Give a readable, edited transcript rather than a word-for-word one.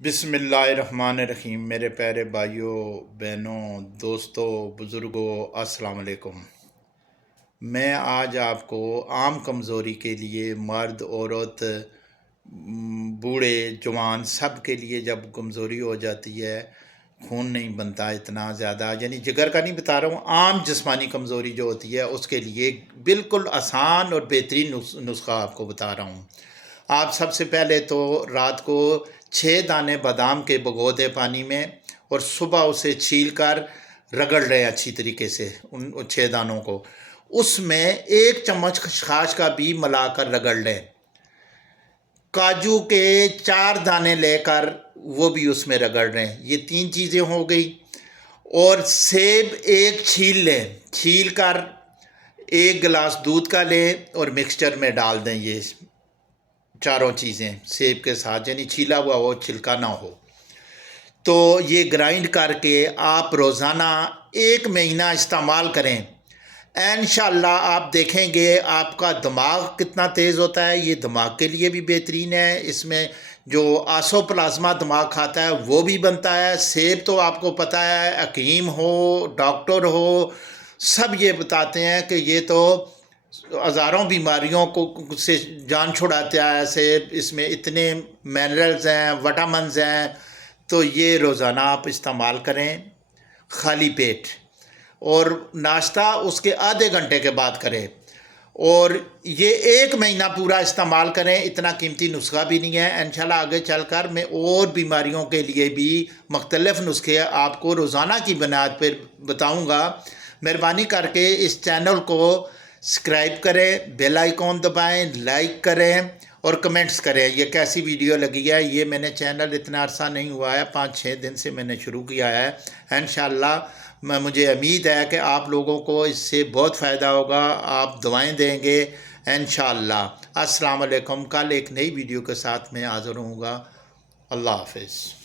بسم اللہ الرحمن الرحیم۔ میرے پیارے بھائیوں، بہنوں، دوستوں، بزرگوں، السلام علیکم۔ میں آج آپ کو عام کمزوری کے لیے مرد، عورت، بوڑھے، جوان سب کے لیے جب کمزوری ہو جاتی ہے، خون نہیں بنتا اتنا زیادہ، یعنی جگر کا نہیں بتا رہا ہوں، عام جسمانی کمزوری جو ہوتی ہے اس کے لیے بالکل آسان اور بہترین نسخہ آپ کو بتا رہا ہوں۔ آپ سب سے پہلے تو رات کو 6 دانے بادام کے بھگو دیں پانی میں، اور صبح اسے چھیل کر رگڑ لیں اچھی طریقے سے ان 6 دانوں کو۔ اس میں 1 چمچ خشخاش کا بھی ملا کر رگڑ لیں۔ کاجو کے 4 دانے لے کر وہ بھی اس میں رگڑ لیں۔ یہ 3 چیزیں ہو گئی۔ اور سیب 1 چھیل لیں، چھیل کر 1 گلاس دودھ کا لیں اور مکسچر میں ڈال دیں یہ چاروں چیزیں سیب کے ساتھ، یعنی چھیلا ہوا ہو، چھلکا نہ ہو۔ تو یہ گرائنڈ کر کے آپ روزانہ 1 مہینہ استعمال کریں۔ انشاءاللہ آپ دیکھیں گے آپ کا دماغ کتنا تیز ہوتا ہے۔ یہ دماغ کے لیے بھی بہترین ہے۔ اس میں جو آسو پلازما دماغ کھاتا ہے وہ بھی بنتا ہے۔ سیب تو آپ کو پتہ ہے، حکیم ہو، ڈاکٹر ہو، سب یہ بتاتے ہیں کہ یہ تو ہزاروں بیماریوں کو سے جان چھڑاتا ہے سیب۔ اس میں اتنے منرلز ہیں، وٹامنز ہیں۔ تو یہ روزانہ آپ استعمال کریں خالی پیٹ، اور ناشتہ اس کے آدھے گھنٹے کے بعد کریں، اور یہ 1 مہینہ پورا استعمال کریں۔ اتنا قیمتی نسخہ بھی نہیں ہے۔ انشاءاللہ آگے چل کر میں اور بیماریوں کے لیے بھی مختلف نسخے آپ کو روزانہ کی بنیاد پر بتاؤں گا۔ مہربانی کر کے اس چینل کو سبسکرائب کریں، بیل آئیکن دبائیں، لائک کریں اور کمنٹس کریں یہ کیسی ویڈیو لگی ہے۔ یہ میں نے چینل اتنا عرصہ نہیں ہوا ہے، 5-6 دن سے میں نے شروع کیا ہے۔ انشاءاللہ مجھے امید ہے کہ آپ لوگوں کو اس سے بہت فائدہ ہوگا، آپ دعائیں دیں گے انشاءاللہ۔ السلام علیکم۔ کل ایک نئی ویڈیو کے ساتھ میں حاضر ہوں گا۔ اللہ حافظ۔